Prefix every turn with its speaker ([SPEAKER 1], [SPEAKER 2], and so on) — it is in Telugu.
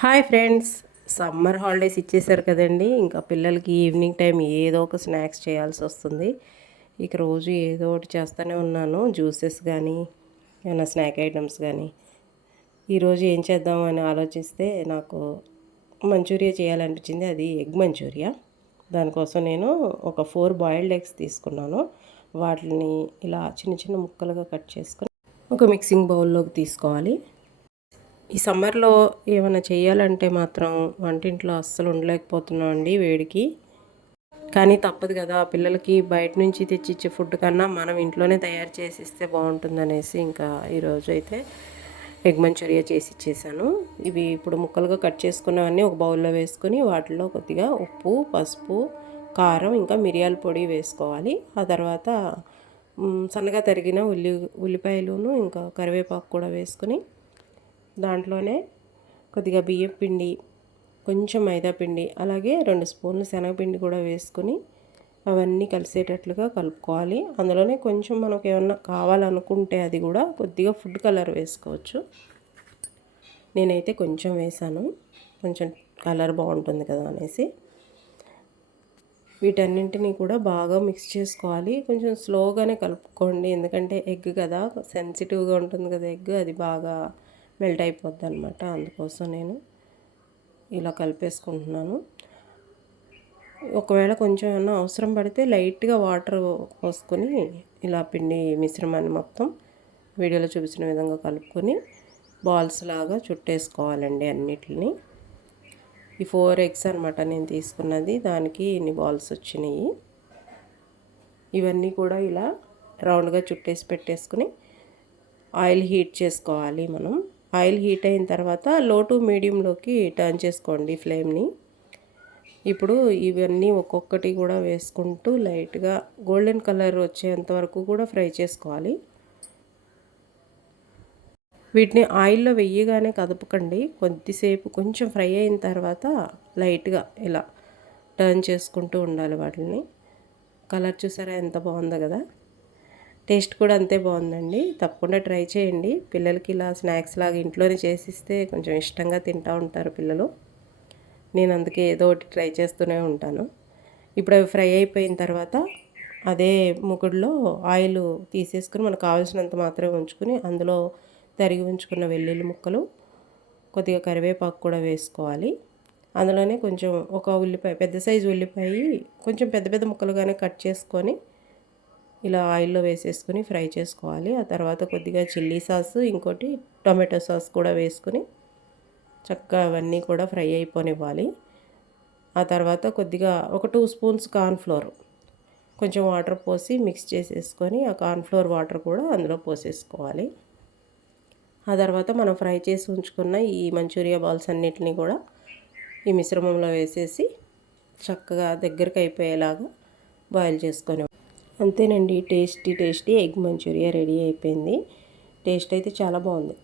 [SPEAKER 1] హాయ్ ఫ్రెండ్స్ సమ్మర్ హాలిడేస్ ఇచ్చేసారు కదండి. ఇంకా పిల్లలకి ఈవినింగ్ టైం ఏదో ఒక స్నాక్స్ చేయాల్సి వస్తుంది. ఇక రోజు ఏదో ఒకటి చేస్తూనే ఉన్నాను. జ్యూసెస్ కానీ ఏమైనా స్నాక్ ఐటమ్స్ కానీ ఈరోజు ఏం చేద్దామని ఆలోచిస్తే నాకు మంచూరియా చేయాలనిపించింది. అది ఎగ్ మంచూరియా. దానికోసం నేను ఒక ఫోర్ బాయిల్డ్ ఎగ్స్ తీసుకున్నాను. వాటిని ఇలా చిన్న చిన్న ముక్కలుగా కట్ చేసుకొని ఒక మిక్సింగ్ బౌల్లోకి తీసుకోవాలి. ఈ సమ్మర్లో ఏమైనా చేయాలంటే మాత్రం వంటింట్లో అస్సలు ఉండలేకపోతున్నాం అండి వేడికి. కానీ తప్పదు కదా పిల్లలకి బయట నుంచి తెచ్చిచ్చే ఫుడ్ కన్నా మనం ఇంట్లోనే తయారు చేసి ఇస్తే బాగుంటుందనేసి ఇంకా ఈరోజు అయితే ఎగ్ మంచూరియా చేసి ఇచ్చేసాను. ఇవి ఇప్పుడు ముక్కలుగా కట్ చేసుకున్నవన్నీ ఒక బౌల్లో వేసుకొని వాటిలో కొద్దిగా ఉప్పు పసుపు కారం ఇంకా మిరియాల పొడి వేసుకోవాలి. ఆ తర్వాత సన్నగా తరిగిన ఉల్లి ఉల్లిపాయలును ఇంకా కరివేపాకు కూడా వేసుకొని దాంట్లోనే కొద్దిగా బియ్యం పిండి కొంచెం మైదా పిండి అలాగే రెండు స్పూన్లు శనగపిండి కూడా వేసుకొని అవన్నీ కలిసేటట్లుగా కలుపుకోవాలి. అందులోనే కొంచెం మనకు ఏమన్నా కావాలనుకుంటే అది కూడా కొద్దిగా ఫుడ్ కలర్ వేసుకోవచ్చు. నేనైతే కొంచెం వేసాను. కొంచెం కలర్ బాగుంటుంది కదా అనేసి. వీటన్నింటినీ కూడా బాగా మిక్స్ చేసుకోవాలి. కొంచెం స్లోగానే కలుపుకోండి. ఎందుకంటే ఎగ్ కదా సెన్సిటివ్గా ఉంటుంది కదా ఎగ్ అది బాగా మెల్ట్ అయిపోద్ది అనమాట అందుకోసం నేను ఇలా కలిపేసుకుంటున్నాను. ఒకవేళ కొంచెం ఏమన్నా అవసరం పడితే లైట్గా వాటర్ పోసుకొని ఇలా పిండి మిశ్రమాన్ని మొత్తం వీడియోలో చూపించిన విధంగా కలుపుకొని బాల్స్ లాగా చుట్టేసుకోవాలండి అన్నిటిని. ఈ ఫోర్ ఎగ్స్ అనమాట నేను తీసుకున్నది. దానికి ఇన్ని బాల్స్ వచ్చినాయి. ఇవన్నీ కూడా ఇలా రౌండ్గా చుట్టేసి పెట్టేసుకుని ఆయిల్ హీట్ చేసుకోవాలి మనం. ఆయిల్ హీట్ అయిన తర్వాత లో టు మీడియంలోకి టర్న్ చేసుకోండి ఫ్లేమ్ని. ఇప్పుడు ఇవన్నీ ఒక్కొక్కటి కూడా వేసుకుంటూ లైట్గా గోల్డెన్ కలర్ వచ్చేంత వరకు కూడా ఫ్రై చేసుకోవాలి. వీటిని ఆయిల్లో వెయ్యగానే కదపకండి. కొద్దిసేపు కొంచెం ఫ్రై అయిన తర్వాత లైట్గా ఇలా టర్న్ చేసుకుంటూ ఉండాలి వాటిని. కలర్ చూసారా ఎంత బాగుందో కదా? టేస్ట్ కూడా అంతే బాగుందండి. తప్పకుండా ట్రై చేయండి. పిల్లలకి ఇలా స్నాక్స్ లాగా ఇంట్లోనే చేసిస్తే కొంచెం ఇష్టంగా తింటూ ఉంటారు పిల్లలు. నేను అందుకే ఏదో ఒకటి ట్రై చేస్తూనే ఉంటాను. ఇప్పుడు అవి ఫ్రై అయిపోయిన తర్వాత అదే ముకుడులో ఆయిల్ తీసేసుకుని మనకు కావాల్సినంత మాత్రమే ఉంచుకుని అందులో తరిగి ఉంచుకున్న వెల్లుల్లి ముక్కలు కొద్దిగా కరివేపాకు కూడా వేసుకోవాలి. అందులోనే కొంచెం ఒక ఉల్లిపాయ పెద్ద సైజు ఉల్లిపాయ కొంచెం పెద్ద పెద్ద ముక్కలుగానే కట్ చేసుకొని ఇలా ఆయిల్లో వేసేసుకుని ఫ్రై చేసుకోవాలి. ఆ తర్వాత కొద్దిగా చిల్లీ సాస్ ఇంకోటి టొమాటో సాస్ కూడా వేసుకుని చక్కగా అవన్నీ కూడా ఫ్రై అయిపోనివ్వాలి. ఆ తర్వాత కొద్దిగా ఒక టూ స్పూన్స్ కార్న్ఫ్లోర్ కొంచెం వాటర్ పోసి మిక్స్ చేసేసుకొని ఆ కార్న్ఫ్లోర్ వాటర్ కూడా అందులో పోసేసుకోవాలి. ఆ తర్వాత మనం ఫ్రై చేసి ఉంచుకున్న ఈ మంచూరియా బాల్స్ అన్నిటిని కూడా ఈ మిశ్రమంలో వేసేసి చక్కగా దగ్గరికి అయిపోయేలాగా బాయిల్ చేసుకొని అంతేనండి tasty tasty egg manchurian ready అయిపోయింది. టేస్ట్ అయితే చాలా బాగుంది.